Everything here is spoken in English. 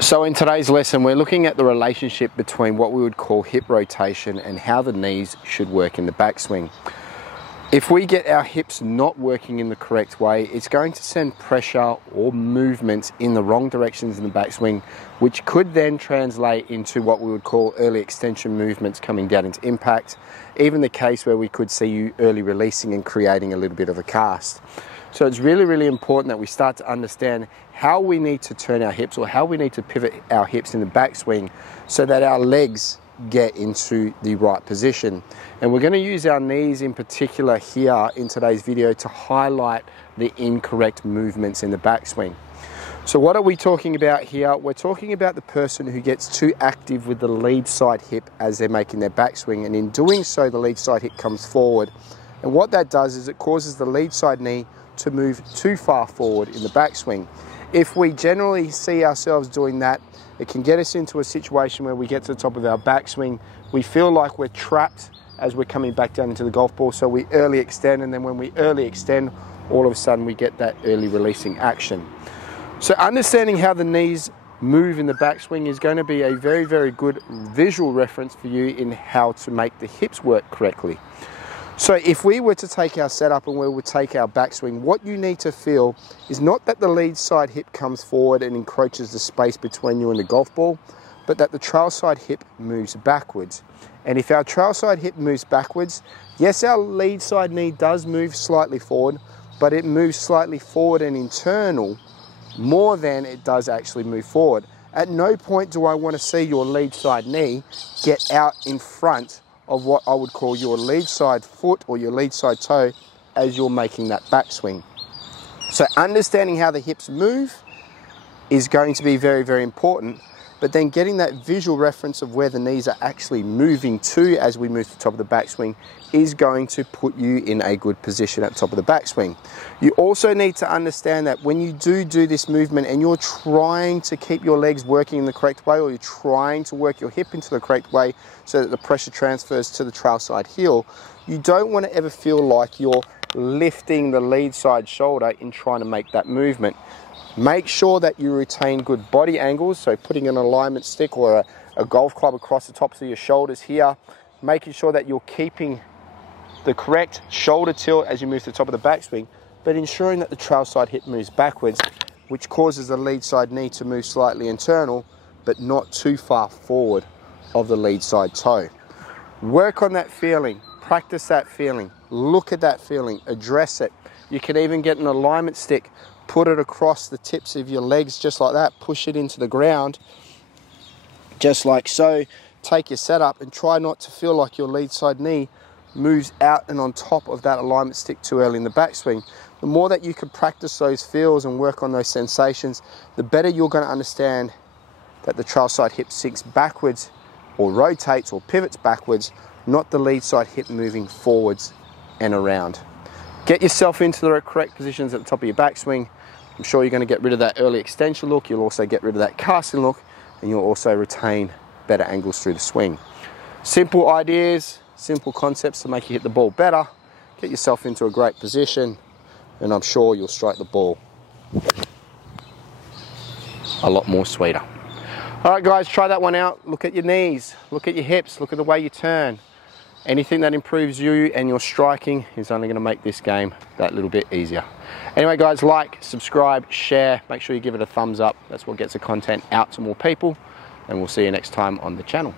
So in today's lesson, we're looking at the relationship between what we would call hip rotation and how the knees should work in the backswing. If we get our hips not working in the correct way, it's going to send pressure or movements in the wrong directions in the backswing, which could then translate into what we would call early extension movements coming down into impact, even the case where we could see you early releasing and creating a little bit of a cast. So it's really, really important that we start to understand how we need to turn our hips or how we need to pivot our hips in the backswing so that our legs get into the right position. And we're going to use our knees in particular here in today's video to highlight the incorrect movements in the backswing. So what are we talking about here? We're talking about the person who gets too active with the lead side hip as they're making their backswing, and in doing so the lead side hip comes forward, and what that does is it causes the lead side knee to move too far forward in the backswing. If we generally see ourselves doing that, it can get us into a situation where we get to the top of our backswing, we feel like we're trapped as we're coming back down into the golf ball, so we early extend, and then when we early extend, all of a sudden we get that early releasing action. So understanding how the knees move in the backswing is going to be a very, very good visual reference for you in how to make the hips work correctly. So if we were to take our setup and we would take our backswing, what you need to feel is not that the lead side hip comes forward and encroaches the space between you and the golf ball, but that the trail side hip moves backwards. And if our trail side hip moves backwards, yes, our lead side knee does move slightly forward, but it moves slightly forward and internal more than it does actually move forward. At no point do I want to see your lead side knee get out in front of what I would call your lead side foot or your lead side toe as you're making that backswing. So understanding how the hips move is going to be very, very important, but then getting that visual reference of where the knees are actually moving to as we move to the top of the backswing is going to put you in a good position at the top of the backswing. You also need to understand that when you do this movement and you're trying to keep your legs working in the correct way, or you're trying to work your hip into the correct way so that the pressure transfers to the trail side heel, you don't want to ever feel like you're lifting the lead side shoulder in trying to make that movement. Make sure that you retain good body angles, so putting an alignment stick or a golf club across the tops of your shoulders here, making sure that you're keeping the correct shoulder tilt as you move to the top of the backswing, but ensuring that the trail side hip moves backwards, which causes the lead side knee to move slightly internal, but not too far forward of the lead side toe. Work on that feeling, practice that feeling, look at that feeling, address it. You can even get an alignment stick, put it across the tips of your legs just like that, push it into the ground, just like so. Take your setup and try not to feel like your lead side knee moves out and on top of that alignment stick too early in the backswing. The more that you can practice those feels and work on those sensations, the better you're going to understand that the trail side hip sinks backwards or rotates or pivots backwards, not the lead side hip moving forwards and around. Get yourself into the correct positions at the top of your backswing. I'm sure you're going to get rid of that early extension look. You'll also get rid of that casting look, and you'll also retain better angles through the swing. Simple ideas, simple concepts to make you hit the ball better. Get yourself into a great position, and I'm sure you'll strike the ball a lot more sweeter. All right, guys, try that one out. Look at your knees, look at your hips, look at the way you turn. Anything that improves you and your striking is only going to make this game that little bit easier. Anyway, guys, like, subscribe, share. Make sure you give it a thumbs up. That's what gets the content out to more people. And we'll see you next time on the channel.